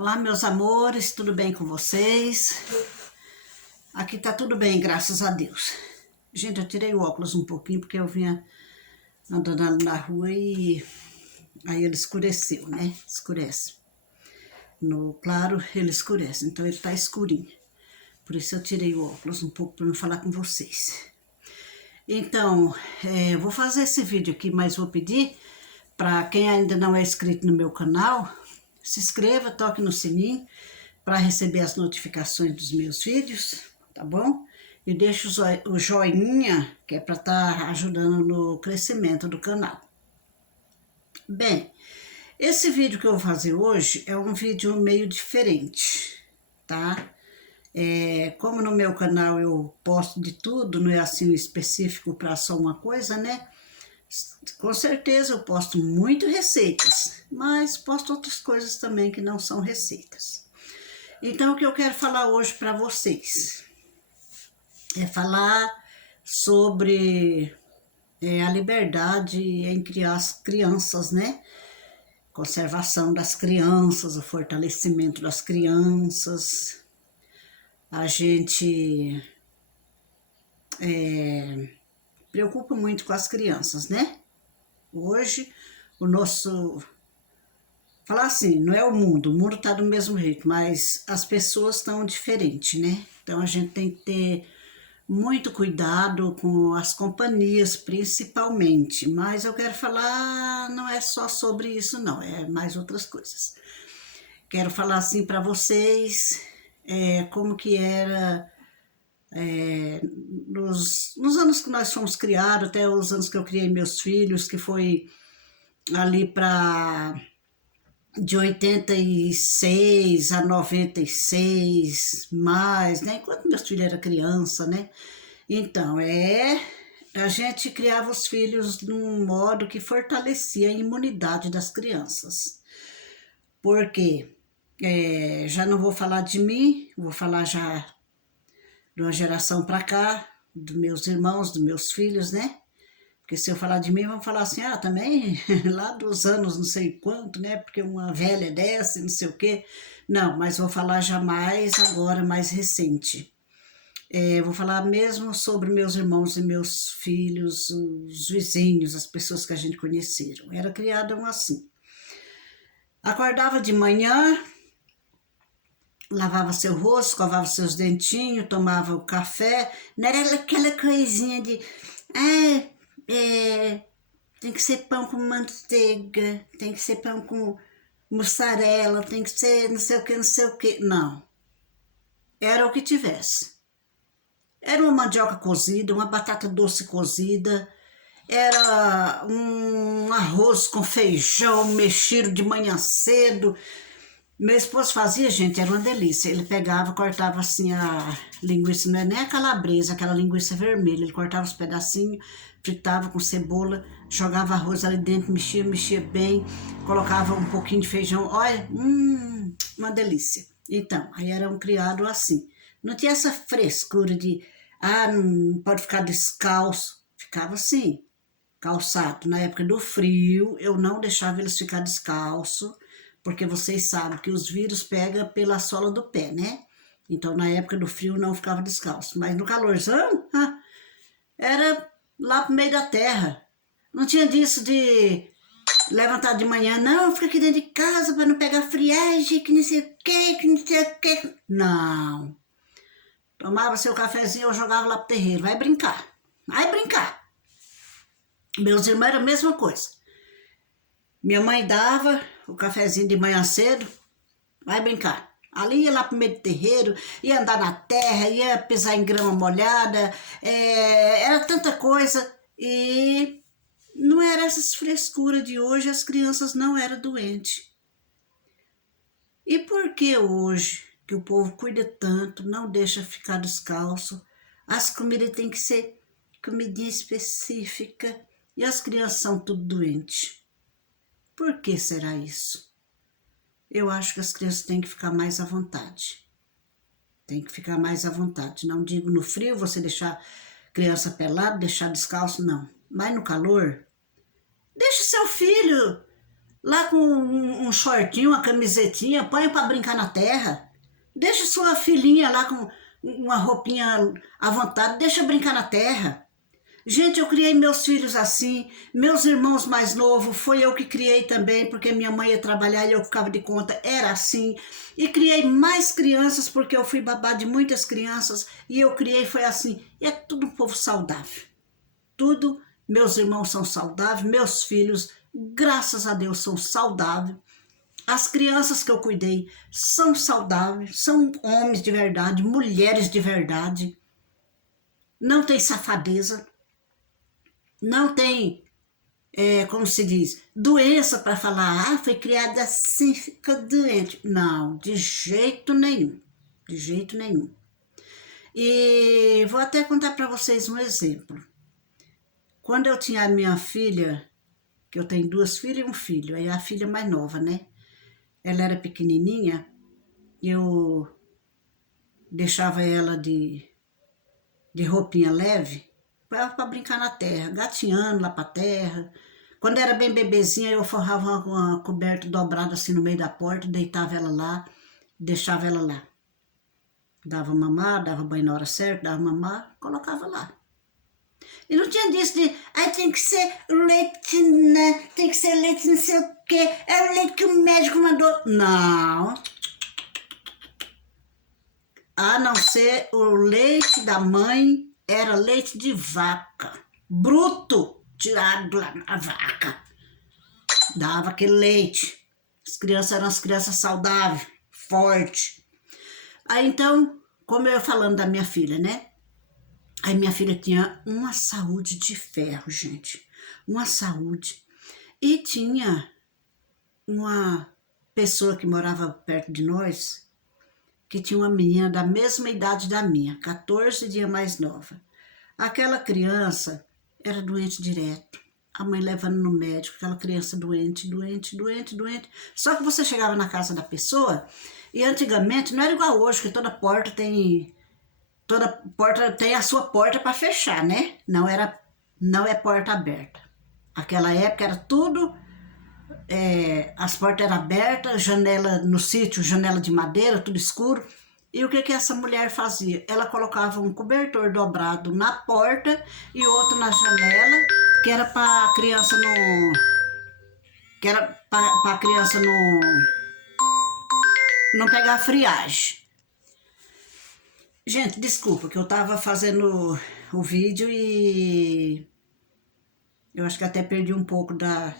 Olá, meus amores, tudo bem com vocês? Aqui tá tudo bem, graças a Deus. Gente, eu tirei o óculos um pouquinho porque eu vinha andando na rua e aí ele escureceu, né? Escurece. No claro, ele escurece, então ele tá escurinho. Por isso eu tirei o óculos um pouco para não falar com vocês. Então, eu vou fazer esse vídeo aqui, mas vou pedir para quem ainda não é inscrito no meu canal, se inscreva, toque no sininho para receber as notificações dos meus vídeos, tá bom? E deixa o joinha, que é para estar ajudando no crescimento do canal. Bem, esse vídeo que eu vou fazer hoje é um vídeo meio diferente, tá? Como no meu canal eu posto de tudo, não é assim específico para só uma coisa, né? Com certeza eu posto muito receitas, mas posto outras coisas também que não são receitas. Então, o que eu quero falar hoje para vocês é falar sobre a liberdade em criar as crianças, né? Conservação das crianças, o fortalecimento das crianças. A gente preocupa muito com as crianças, né? Hoje, o nosso... Falar assim, não é o mundo tá do mesmo jeito, mas as pessoas estão diferentes, né? Então a gente tem que ter muito cuidado com as companhias, principalmente. Mas eu quero falar, não é só sobre isso, não, é mais outras coisas. Quero falar assim para vocês como que era nos anos que nós fomos criados, até os anos que eu criei meus filhos, que foi ali para de 86 a 96, mais, né? Enquanto meus filhos eram criança, né? Então, a gente criava os filhos num modo que fortalecia a imunidade das crianças. Porque já não vou falar de mim, vou falar já de uma geração para cá, dos meus irmãos, dos meus filhos, né? Porque se eu falar de mim, vão falar assim, também lá dos anos não sei quanto, né? Porque uma velha dessa, não sei o quê. Não, mas vou falar já mais agora, mais recente. Vou falar mesmo sobre meus irmãos e meus filhos, os vizinhos, as pessoas que a gente conheceram. Era criada assim. Acordava de manhã, lavava seu rosto, escovava seus dentinhos, tomava o café. Não era aquela coisinha de... tem que ser pão com manteiga, tem que ser pão com mussarela, tem que ser não sei o que, não sei o que. Não. Era o que tivesse. Era uma mandioca cozida, uma batata doce cozida, era um arroz com feijão mexido de manhã cedo. Meu esposo fazia, gente, era uma delícia. Ele pegava, cortava assim a linguiça, não é nem a calabresa, aquela linguiça vermelha. Ele cortava os pedacinhos, fritava com cebola, jogava arroz ali dentro, mexia bem, colocava um pouquinho de feijão. Olha, uma delícia. Então, aí era um criado assim. Não tinha essa frescura de, não pode ficar descalço. Ficava assim, calçado. Na época do frio, eu não deixava eles ficar descalço, porque vocês sabem que os vírus pegam pela sola do pé, né? Então, na época do frio, não ficava descalço. Mas no calorzão, era lá pro meio da terra. Não tinha disso de levantar de manhã, não, fica aqui dentro de casa para não pegar friagem, que não sei o que não sei o que. Não. Tomava seu cafezinho, eu jogava lá pro terreiro. Vai brincar. Vai brincar. Meus irmãos eram a mesma coisa. Minha mãe dava o cafezinho de manhã cedo, vai brincar. Ali ia lá pro meio do terreiro, ia andar na terra, ia pisar em grama molhada, era tanta coisa. E não era essas frescuras de hoje, as crianças não eram doentes. E por que hoje, que o povo cuida tanto, não deixa ficar descalço, as comidas têm que ser comidinha específica e as crianças são tudo doentes? Por que será isso? Eu acho que as crianças têm que ficar mais à vontade. Tem que ficar mais à vontade. Não digo no frio você deixar criança pelada, deixar descalço, não. Mas no calor, deixa seu filho lá com um shortinho, uma camisetinha, põe para brincar na terra. Deixa sua filhinha lá com uma roupinha à vontade, deixa brincar na terra. Gente, eu criei meus filhos assim, meus irmãos mais novos, foi eu que criei também, porque minha mãe ia trabalhar e eu ficava de conta, era assim. E criei mais crianças, porque eu fui babá de muitas crianças, e eu criei, foi assim. E é tudo um povo saudável. Tudo, meus irmãos são saudáveis, meus filhos, graças a Deus, são saudáveis. As crianças que eu cuidei são saudáveis, são homens de verdade, mulheres de verdade. Não tem safadeza, não tem, como se diz, doença para falar, foi criada assim, fica doente. Não, de jeito nenhum, de jeito nenhum. E vou até contar para vocês um exemplo. Quando eu tinha a minha filha, que eu tenho 2 filhas e um filho, aí a filha mais nova, né? Ela era pequenininha, eu deixava ela de roupinha leve para brincar na terra, gatinhando lá para terra. Quando era bem bebezinha, eu forrava uma coberta dobrada assim no meio da porta, deitava ela lá, deixava ela lá. Dava mamar, dava banho na hora certa, dava mamar, colocava lá. E não tinha disso de, ai, tem que ser leite, né? Tem que ser leite não sei o quê, é o leite que o médico mandou. Não. A não ser o leite da mãe, era leite de vaca, bruto, tirado lá na vaca. Dava aquele leite. As crianças eram as crianças saudáveis, fortes. Aí então, como eu ia falando da minha filha, né? Aí minha filha tinha uma saúde de ferro, gente. Uma saúde. E tinha uma pessoa que morava perto de nós, que tinha uma menina da mesma idade da minha, 14 dias mais nova. Aquela criança era doente direto. A mãe levando no médico, aquela criança doente, doente, doente, doente. Só que você chegava na casa da pessoa e antigamente não era igual hoje, que toda porta tem a sua porta para fechar, né? Não é porta aberta. Aquela época era tudo, as portas eram abertas, janela no sítio, janela de madeira, tudo escuro. E o que que essa mulher fazia? Ela colocava um cobertor dobrado na porta e outro na janela, que era para a criança não pegar friagem. Gente, desculpa que eu tava fazendo o vídeo e eu acho que até perdi um pouco da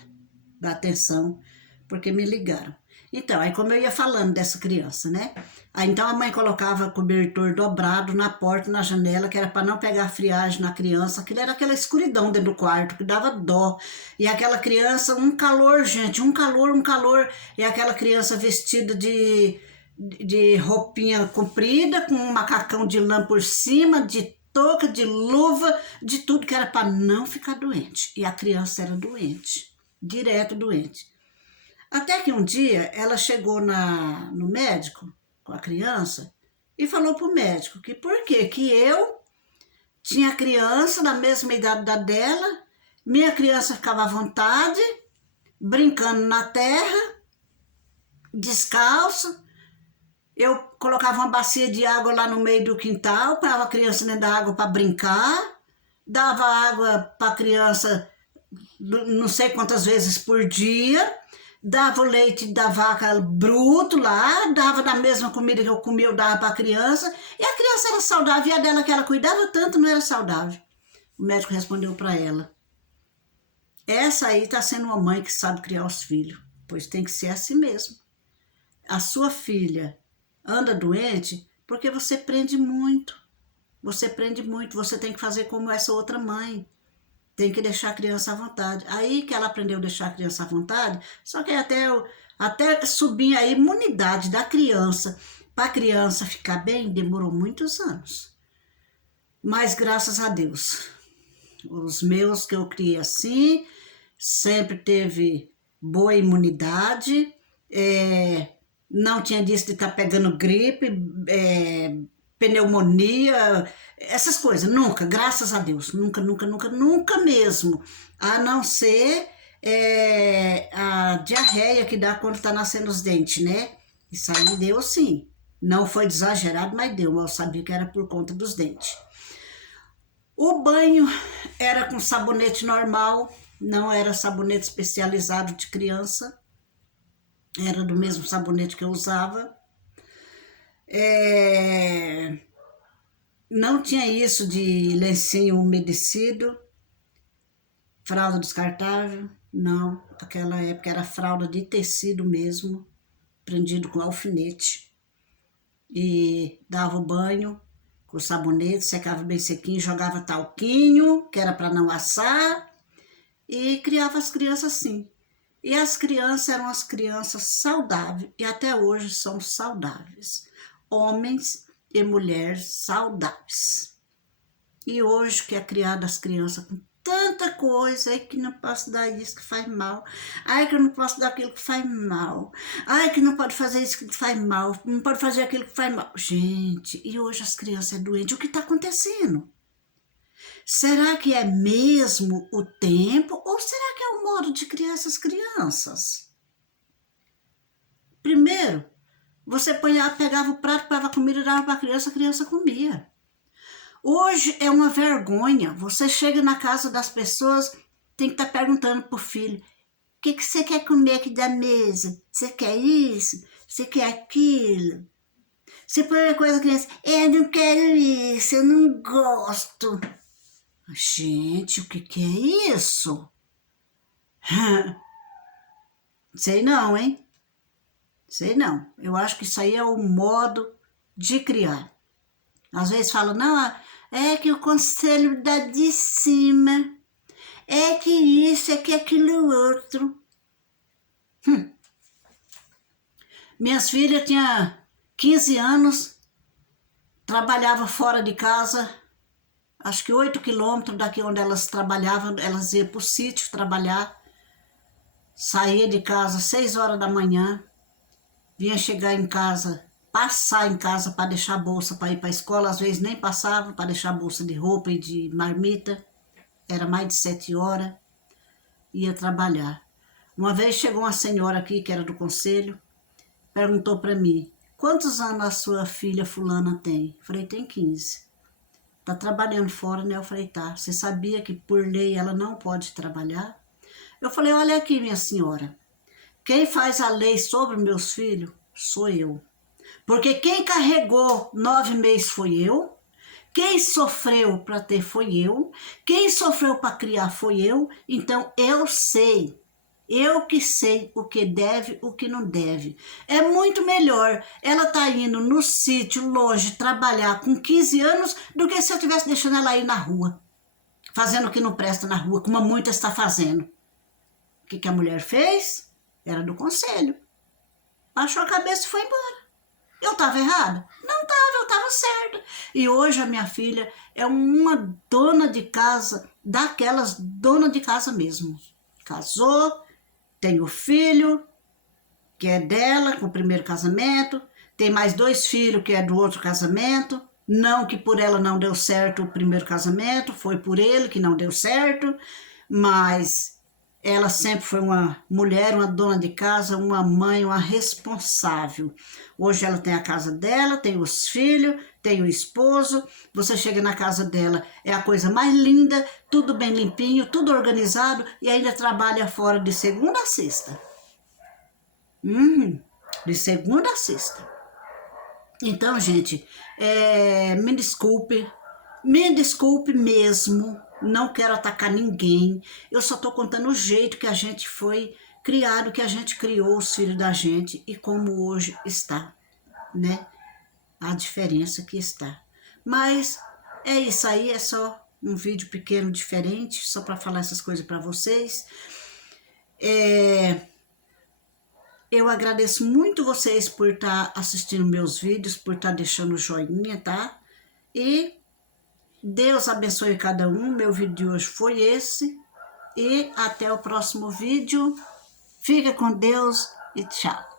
atenção, porque me ligaram. Então, aí como eu ia falando dessa criança, né? Aí então a mãe colocava cobertor dobrado na porta, na janela, que era para não pegar friagem na criança. Aquilo era aquela escuridão dentro do quarto, que dava dó. E aquela criança, um calor, gente, um calor, um calor. E aquela criança vestida de roupinha comprida, com um macacão de lã por cima, de touca, de luva, de tudo que era para não ficar doente. E a criança era doente, direto doente. Até que um dia ela chegou no médico com a criança e falou pro médico que por quê? Que eu tinha criança da mesma idade da dela, minha criança ficava à vontade, brincando na terra, descalça. Eu colocava uma bacia de água lá no meio do quintal, parava a criança dentro da água para brincar, dava água para a criança não sei quantas vezes por dia, dava o leite da vaca bruto lá, dava da mesma comida que eu comia, eu dava para a criança, e a criança era saudável, e a dela que ela cuidava tanto não era saudável. O médico respondeu para ela, essa aí está sendo uma mãe que sabe criar os filhos, pois tem que ser assim mesmo. A sua filha anda doente porque você prende muito. Você prende muito, você tem que fazer como essa outra mãe. Tem que deixar a criança à vontade. Aí que ela aprendeu a deixar a criança à vontade, só que até subir a imunidade da criança, para a criança ficar bem, demorou muitos anos. Mas graças a Deus, os meus que eu criei assim, sempre teve boa imunidade, não tinha disso de estar pegando gripe, pneumonia, essas coisas, nunca, graças a Deus, nunca, nunca, nunca, nunca mesmo, a não ser a diarreia que dá quando tá nascendo os dentes, né? Isso aí deu sim. Não foi exagerado, mas deu. Mas eu sabia que era por conta dos dentes. O banho era com sabonete normal, não era sabonete especializado de criança. Era do mesmo sabonete que eu usava. Não tinha isso de lencinho umedecido, fralda descartável, não. Naquela época era fralda de tecido mesmo, prendido com alfinete. E dava o banho com sabonete, secava bem sequinho, jogava talquinho, que era para não assar, e criava as crianças assim. E as crianças eram as crianças saudáveis, e até hoje são saudáveis. Homens e mulheres saudáveis. E hoje que é criada as crianças com tanta coisa, ai que não posso dar isso que faz mal, ai que eu não posso dar aquilo que faz mal, ai que não pode fazer isso que faz mal, não pode fazer aquilo que faz mal. Gente, e hoje as crianças são doentes, o que está acontecendo? Será que é mesmo o tempo ou será que é o modo de criar essas crianças? Primeiro, você pegava o prato, pegava a comida e dava para a criança comia. Hoje é uma vergonha. Você chega na casa das pessoas, tem que estar perguntando pro filho: o que você quer comer aqui da mesa? Você quer isso? Você quer aquilo? Você põe uma coisa, a criança: eu não quero isso, eu não gosto. Gente, o que é isso? Sei não, hein? Sei não. Eu acho que isso aí é o modo de criar. Às vezes falam: não, é que o conselho dá de cima, é que isso, é que aquilo outro. Minhas filhas tinham 15 anos, trabalhava fora de casa, acho que 8 quilômetros daqui onde elas trabalhavam, elas iam para o sítio trabalhar, saía de casa às 6 horas da manhã, vinha chegar em casa, passar em casa para deixar a bolsa para ir para a escola, às vezes nem passava para deixar a bolsa de roupa e de marmita, era mais de 7 horas, ia trabalhar. Uma vez chegou uma senhora aqui, que era do conselho, perguntou para mim: quantos anos a sua filha fulana tem? Eu falei: tem 15. Tá trabalhando fora, né? Eu falei: tá. Você sabia que por lei ela não pode trabalhar? Eu falei: olha aqui, minha senhora, quem faz a lei sobre meus filhos sou eu. Porque quem carregou 9 meses foi eu, quem sofreu para ter foi eu, quem sofreu para criar foi eu, então eu sei. Eu que sei o que deve, o que não deve. É muito melhor ela tá indo no sítio, longe, trabalhar com 15 anos, do que se eu estivesse deixando ela ir na rua, fazendo o que não presta na rua, como muita está fazendo. O que a mulher fez? Era do conselho. Baixou a cabeça e foi embora. Eu estava errada? Não estava, eu estava certa. E hoje a minha filha é uma dona de casa, daquelas dona de casa mesmo. Casou, tem o filho, que é dela, com o primeiro casamento, tem mais 2 filhos, que é do outro casamento, não que por ela não deu certo o primeiro casamento, foi por ele que não deu certo, mas ela sempre foi uma mulher, uma dona de casa, uma mãe, uma responsável. Hoje ela tem a casa dela, tem os filhos, tem o esposo. Você chega na casa dela, é a coisa mais linda, tudo bem limpinho, tudo organizado e ainda trabalha fora de segunda a sexta. De segunda a sexta. Então, gente, me desculpe mesmo. Não quero atacar ninguém, eu só tô contando o jeito que a gente foi criado, que a gente criou os filhos da gente e como hoje está, né? A diferença que está. Mas é isso aí, é só um vídeo pequeno diferente, só para falar essas coisas para vocês. Eu agradeço muito vocês por estar assistindo meus vídeos, por estar deixando o joinha, tá? E Deus abençoe cada um. Meu vídeo de hoje foi esse. E até o próximo vídeo. Fica com Deus e tchau.